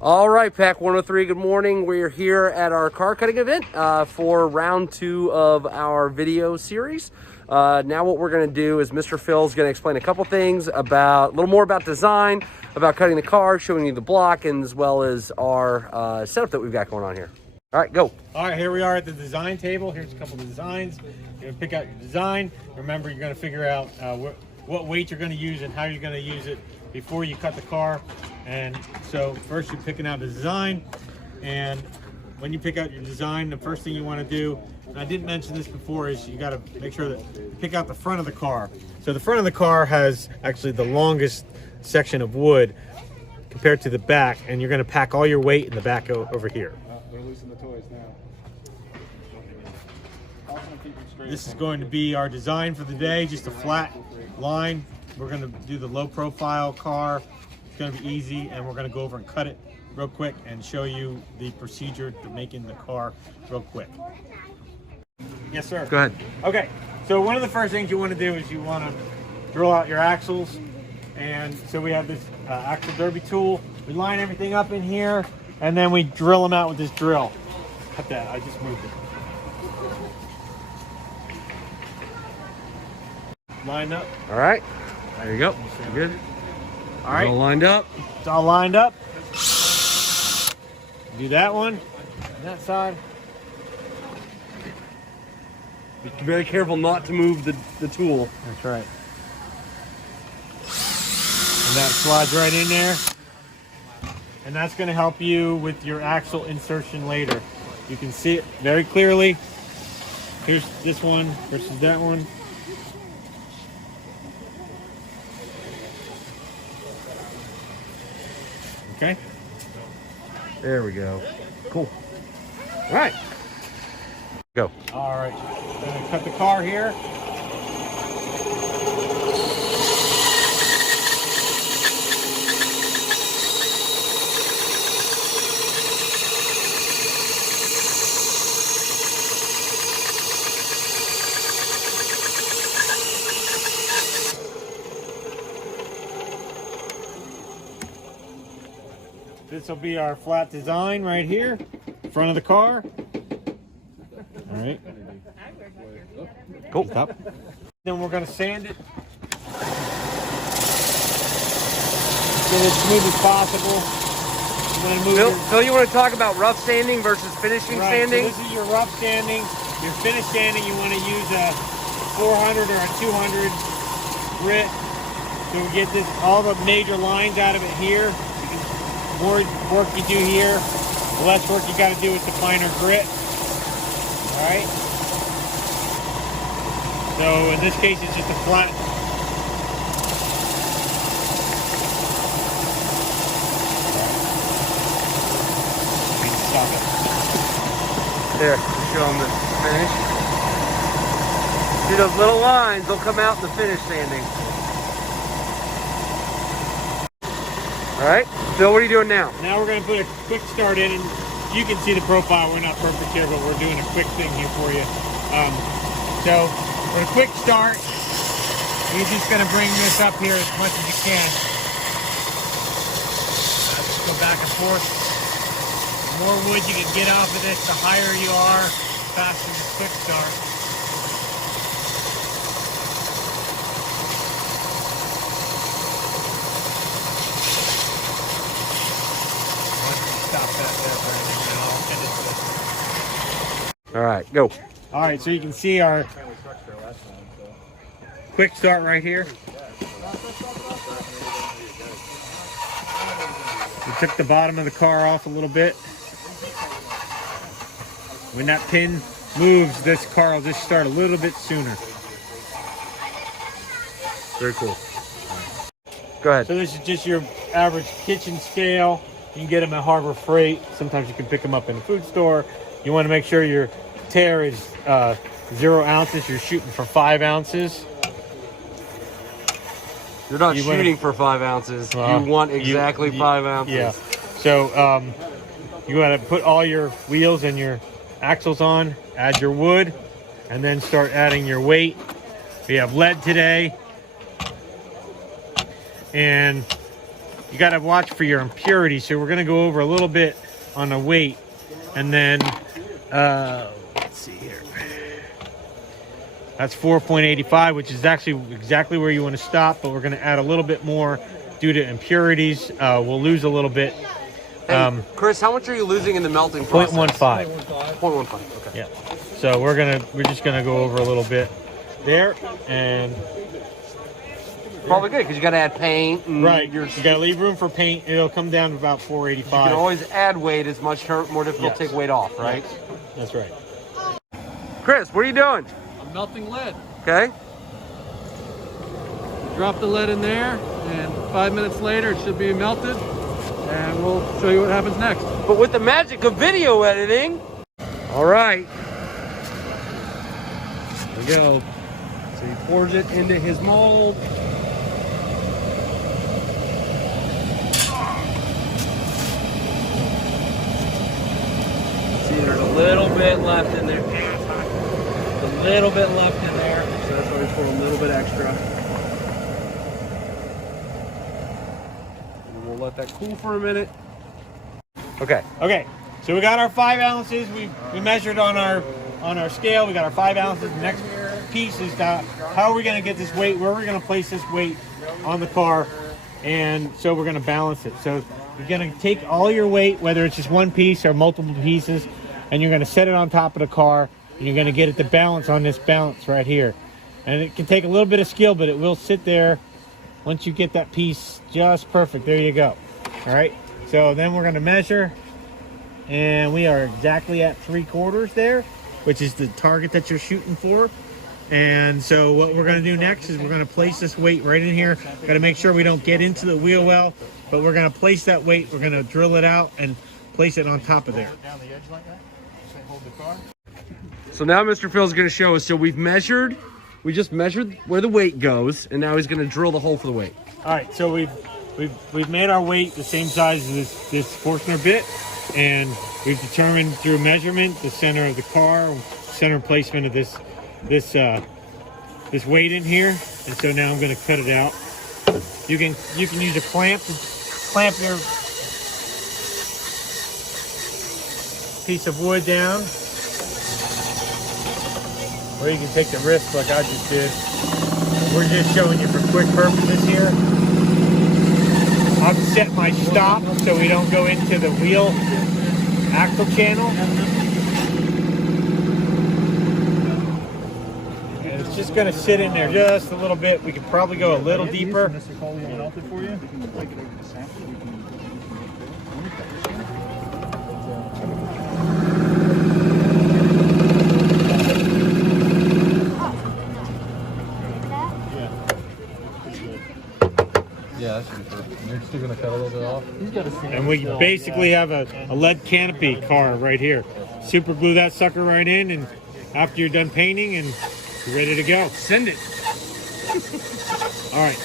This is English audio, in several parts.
All right, Pack 103, good morning. We're here at our car cutting event for round 2 of our video series. Now what we're going to do is Mr. Phil's going to explain a couple things about, a little more about design, about cutting the car, showing you the block, and as well as our setup that we've got going on here. All right, go. All right, here we are at the design table. Here's a couple of designs. You're going to pick out your design. Remember, you're going to figure out what weight you're going to use and how you're going to use it before you cut the car. And so first you're picking out a design, and when you pick out your design, the first thing you want to do, and I didn't mention this before, is you got to make sure that you pick out the front of the car. So the front of the car has actually the longest section of wood compared to the back, and you're going to pack all your weight in the back over here. They're losing the toys now. This is going to be our design for the day, just a flat line. We're going to do the low profile car. It's going to be easy, and we're going to go over and cut it real quick and show you the procedure to making the car real quick. Yes, sir. Go ahead. Okay, so one of the first things you want to do is you want to drill out your axles. And so we have this axle derby tool. We line everything up in here, and then we drill them out with this drill. Cut that, I just moved it. Line up. All right, there you go. You're good. All right, All lined up. it's all lined up. Do that one, and that side. Be very careful not to move the tool. That's right. And that slides right in there. And that's going to help you with your axle insertion later. You can see it very clearly. Here's this one versus that one. Okay. There we go. Cool. All right. Go. All right. Gonna cut the car here. This will be our flat design right here, front of the car. All right. Cool. Up. Then we're going to sand it. Get it as smooth as possible. Phil, you want to talk about rough sanding versus finishing sanding? So this is your rough sanding. Your finished sanding, you want to use a 400 or a 200 grit. So we get this, all the major lines out of it here. The more work you do here, the less work you got to do with the finer grit. All right. So in this case, it's just a flat. Stop it. There, show them the finish. See those little lines, they'll come out in the finish sanding. All right, Phil, what are you doing now? Now we're going to put a quick start in, and you can see the profile. We're not perfect here, but we're doing a quick thing here for you. So for a quick start, you're just going to bring this up here as much as you can. Just go back and forth. The more wood you can get off of this, the higher you are, the faster the quick start. Stop that there for a minute, and I'll end it. All right, go. All right, so you can see our quick start right here. We took the bottom of the car off a little bit. When that pin moves, this car will just start a little bit sooner. Very cool. Go ahead. So this is just your average kitchen scale. You can get them at Harbor Freight. Sometimes you can pick them up in a food store. You want to make sure your tear is 0 ounces. You're shooting for 5 ounces. You're not shooting for 5 ounces. You want exactly 5 ounces. Yeah. So you want to put all your wheels and your axles on, add your wood, and then start adding your weight. We have lead today. And you got to watch for your impurities. So we're going to go over a little bit on the weight, and then let's see here. That's 4.85, which is actually exactly where you want to stop, but we're going to add a little bit more due to impurities. We'll lose a little bit. Hey, Chris, how much are you losing in the melting process? 0.15. 0.15. Okay. Yeah. So we're just gonna go over a little bit there, and Probably good because you got to add paint. And right. You gotta leave room for paint. It'll come down to about 4.85. You can always add weight. It's much more difficult to take weight off, right? Yes. That's right. Chris, what are you doing? I'm melting lead. Okay. Drop the lead in there, and 5 minutes later it should be melted, and we'll show you what happens next. But with the magic of video editing. All right. There we go. So he pours it into his mold. See, there's a little bit left in there. A little bit left in there. So that's why we pour a little bit extra. And we'll let that cool for a minute. Okay. Okay. So we got our 5 ounces. We measured on our scale. We got our 5 ounces. The next piece is how are we going to get this weight? Where are we going to place this weight on the car? And so we're going to balance it. So you're going to take all your weight, whether it's just one piece or multiple pieces, and you're going to set it on top of the car, and you're going to get it to balance on this balance right here. And it can take a little bit of skill, but it will sit there once you get that piece just perfect. There you go. All right. So then we're going to measure. And we are exactly at 3/4 there, which is the target that you're shooting for. And so what we're going to do next is we're going to place this weight right in here. Got to make sure we don't get into the wheel well, but we're going to place that weight. We're going to drill it out and place it on top of there. Down the edge like that. Hold the car. So now Mr. Phil's going to show us. So we just measured where the weight goes, and now he's going to drill the hole for the weight. All right, so we've made our weight the same size as this Forstner bit. And we've determined through measurement the center of the car, center placement of this weight in here. And so now I'm going to cut it out. You can use a clamp to clamp your piece of wood down, or you can take the wrist like I just did. We're just showing you for quick purposes here. I've set my stop so we don't go into the wheel axle channel. And it's just going to sit in there just a little bit. We could probably go a little deeper. Mr. Coley melted for you. Yeah, that should be perfect. You're still gonna cut a little bit off? He's got a And we basically have a lead canopy car right here. Super glue that sucker right in, and after you're done painting and you're ready to go. Send it. All right.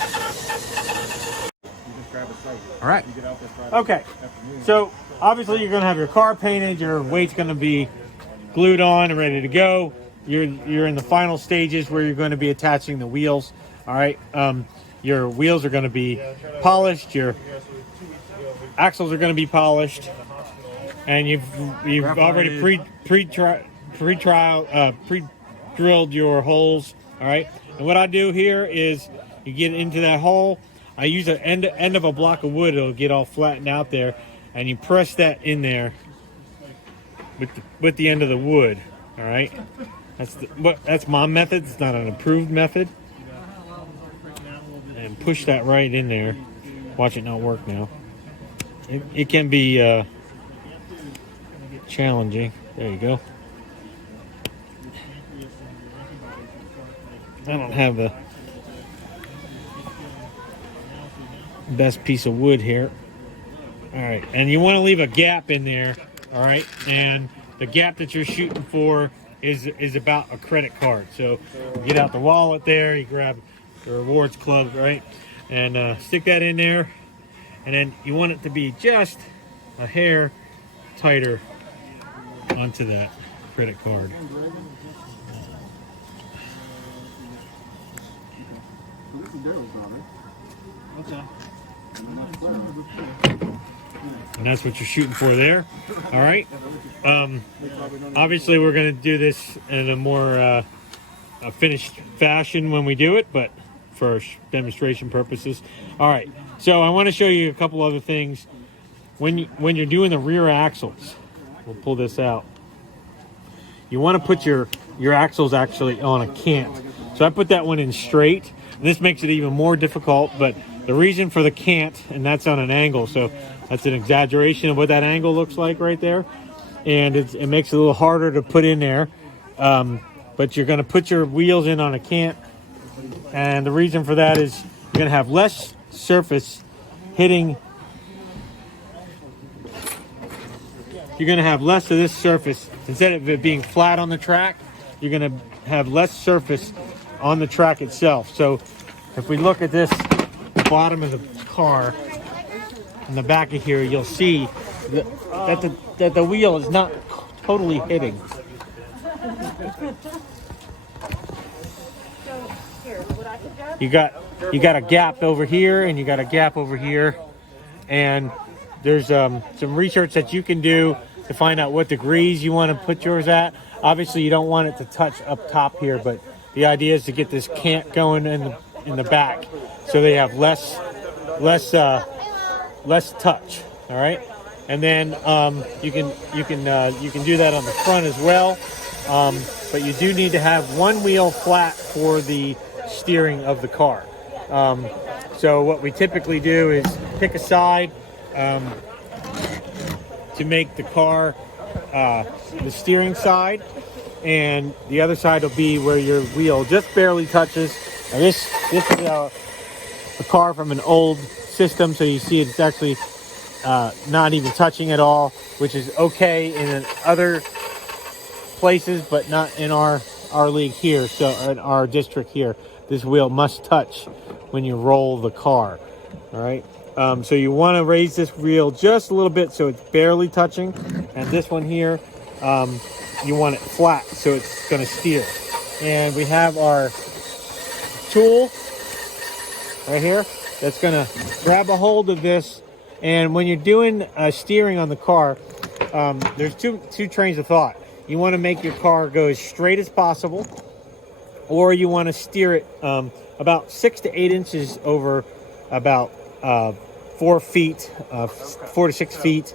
All right. Okay. So obviously you're going to have your car painted. Your weight's going to be glued on and ready to go. You're in the final stages where you're going to be attaching the wheels. All right. Your wheels are going to be polished. Your axles are going to be polished, and you've already pre-drilled your holes. All right. And what I do here is you get into that hole. I use an end of a block of wood. It'll get all flattened out there, and you press that in there with the end of the wood. All right. That's my method. It's not an approved method. And push that right in there. Watch it not work now. It can be challenging. There you go. I don't have the best piece of wood here. All right, and you want to leave a gap in there. All right, and the gap that you're shooting for is about a credit card. So you get out the wallet there, you grab the rewards club, right, and stick that in there, and then you want it to be just a hair tighter onto that credit card. Okay. And that's what you're shooting for there. All right. Obviously, we're going to do this in a more a finished fashion when we do it, but for demonstration purposes. All right. So I want to show you a couple other things. When you're doing the rear axles, we'll pull this out. You want to put your axles actually on a cant. So I put that one in straight. This makes it even more difficult, but the reason for the cant, and that's on an angle, so that's an exaggeration of what that angle looks like right there. And it makes it a little harder to put in there. But you're going to put your wheels in on a cant. And the reason for that is you're going to have less surface hitting. You're going to have less of this surface. Instead of it being flat on the track, you're going to have less surface on the track itself. So if we look at this, the bottom of the car, in the back of here, you'll see that the wheel is not totally hitting. You got a gap over here, and you got a gap over here, and there's some research that you can do to find out what degrees you want to put yours at. Obviously, you don't want it to touch up top here, but the idea is to get this cant going in the back, so they have less touch. All right, and then you can do that on the front as well, but you do need to have one wheel flat for the steering of the car. So what we typically do is pick a side to make the car the steering side, and the other side will be where your wheel just barely touches. Now this is a car from an old system, so you see it's actually not even touching at all, which is okay in other places, but not in our league here. So in our district here, this wheel must touch when you roll the car. All right. So you want to raise this wheel just a little bit so it's barely touching, and this one here, you want it flat so it's going to steer. And we have our tool right here that's going to grab a hold of this. And when you're doing steering on the car, there's two trains of thought. You want to make your car go as straight as possible, or you want to steer it about 6 to 8 inches over about 4 to 6 feet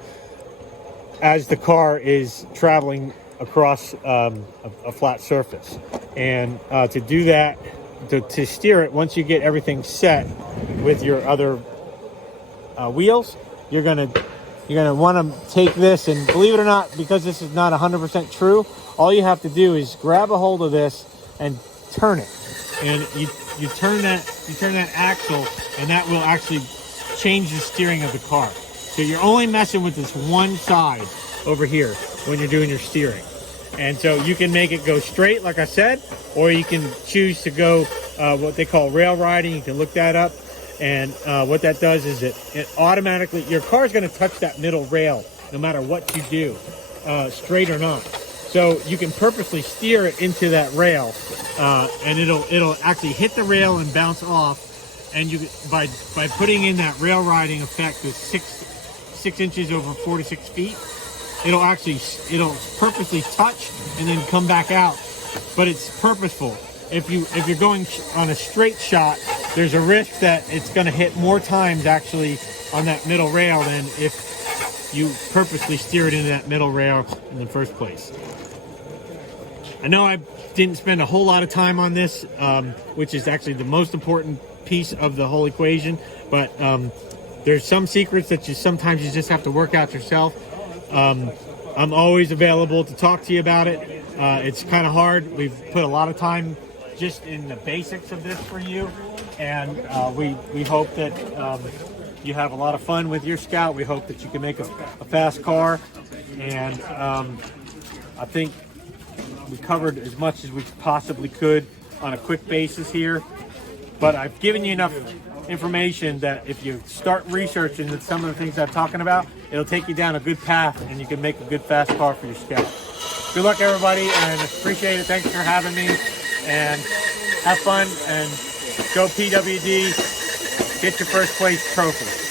as the car is traveling across a flat surface. And to do that, to steer it, once you get everything set with your other wheels, you're gonna want to take this, and believe it or not, because this is not 100% true, all you have to do is grab a hold of this and turn it, and you turn that axle, and that will actually change the steering of the car. So you're only messing with this one side over here when you're doing your steering. And so you can make it go straight, like I said, or you can choose to go what they call rail riding. You can look that up. And what that does is it automatically, your car is going to touch that middle rail no matter what you do, straight or not. So you can purposely steer it into that rail, and it'll actually hit the rail and bounce off. And you, by putting in that rail riding effect of 6 inches over 4 to 6 feet, it'll purposely touch and then come back out. But it's purposeful. If you're going on a straight shot, there's a risk that it's going to hit more times actually on that middle rail than if you purposely steer it into that middle rail in the first place. I know I didn't spend a whole lot of time on this, which is actually the most important piece of the whole equation, but there's some secrets that sometimes you just have to work out yourself. I'm always available to talk to you about it. It's kind of hard. We've put a lot of time just in the basics of this for you, and we hope that you have a lot of fun with your Scout. We hope that you can make a fast car, and I think we covered as much as we possibly could on a quick basis here, but I've given you enough information that if you start researching some of the things I'm talking about, it'll take you down a good path, and you can make a good fast car for your Scout. Good luck, everybody, and appreciate it. Thanks for having me, and have fun, and go PWD. Get your first place trophy.